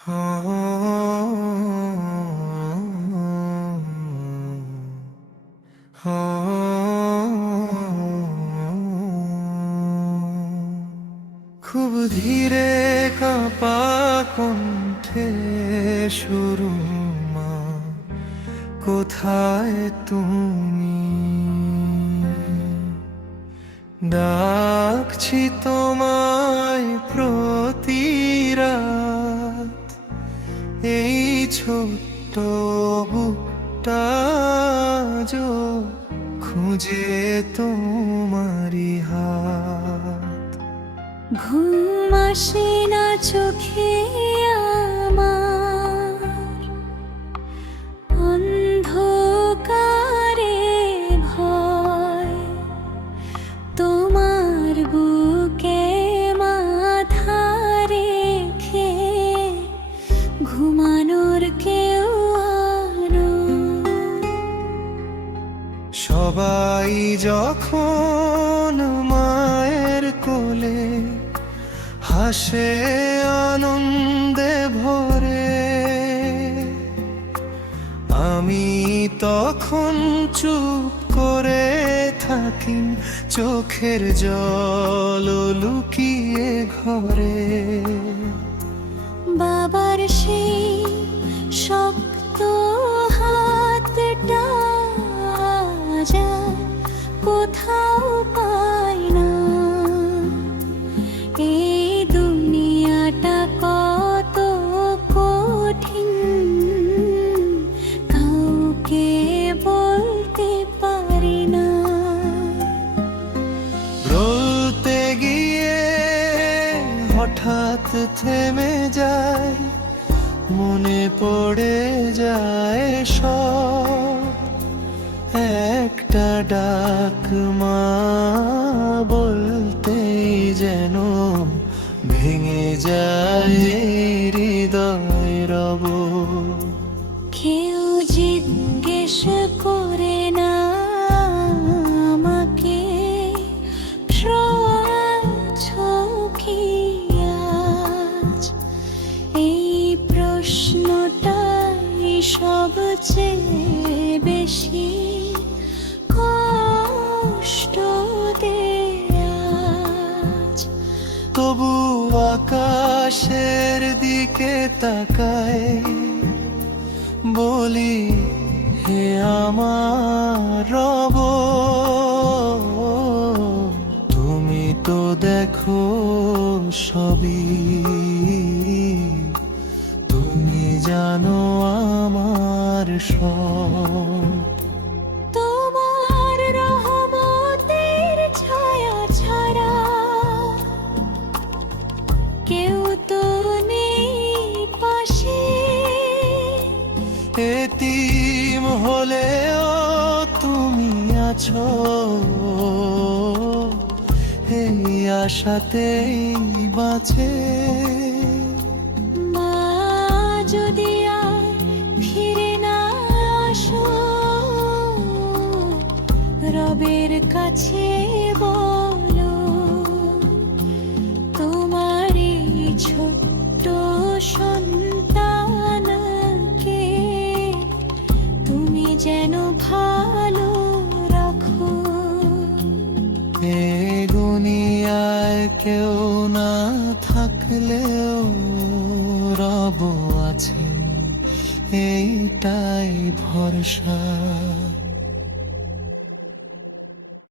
খুব ধীরে কাঁপা কণ্ঠে শুরু, মা কোথায় তুমি? ডাকছি তোমায় প্রতি রাত, এই ছোট্ট বুকটা যো খুঁজে তোমারি হাত। ঘুম আসে না চোখে আমার, অন্ধকারে ভয়, তোমার বুকে মাথা রেখে ঘুমানোর কেউ আনো। সবাই যখন মায়ের কোলে হাসে আনন্দে ভরে, আমি তখন চুপ করে থাকি, চোখের জল লুকিয়ে ঘরে। বাবার সেই শক্ত হাতটা যা কোথাও পাই না। এই দুনিয়াটা কত কঠিন, কাউকে বলতে পারি না। বলতে গিয়ে হঠাৎ থেমে যায়, মনে পড়ে যায় সব। একটা ডাক মা বলতেই যেন ভেঙে যায় হৃদয় রব। কেউ জিজ্ঞেস করে না আমাকে, রয়েছো কি আজ? এই প্রশ্নটাই সবচেয়ে বেশি কষ্ট দেয় আজ। তবু আকাশের দিকে তাকায়, বলি হে আমার রব, তুমি তো দেখো সবই, তুমি জানো আমার সব। তোমার রহমতের ছায়া ছাড়া কেউ তো নেই পাশে। এতিম হলেও তুমি আছো, এই আশাতেই বাঁচে। মা যদি আর ফিরে না আসো, রবের কাছে বলো তোমার এই ছোট্ট সন্তানকে তুমি যেন ভালো রাখো। এই দুনিয়ায় কেউ না থাকলেও রব আছেন, এইটাই ভরসা।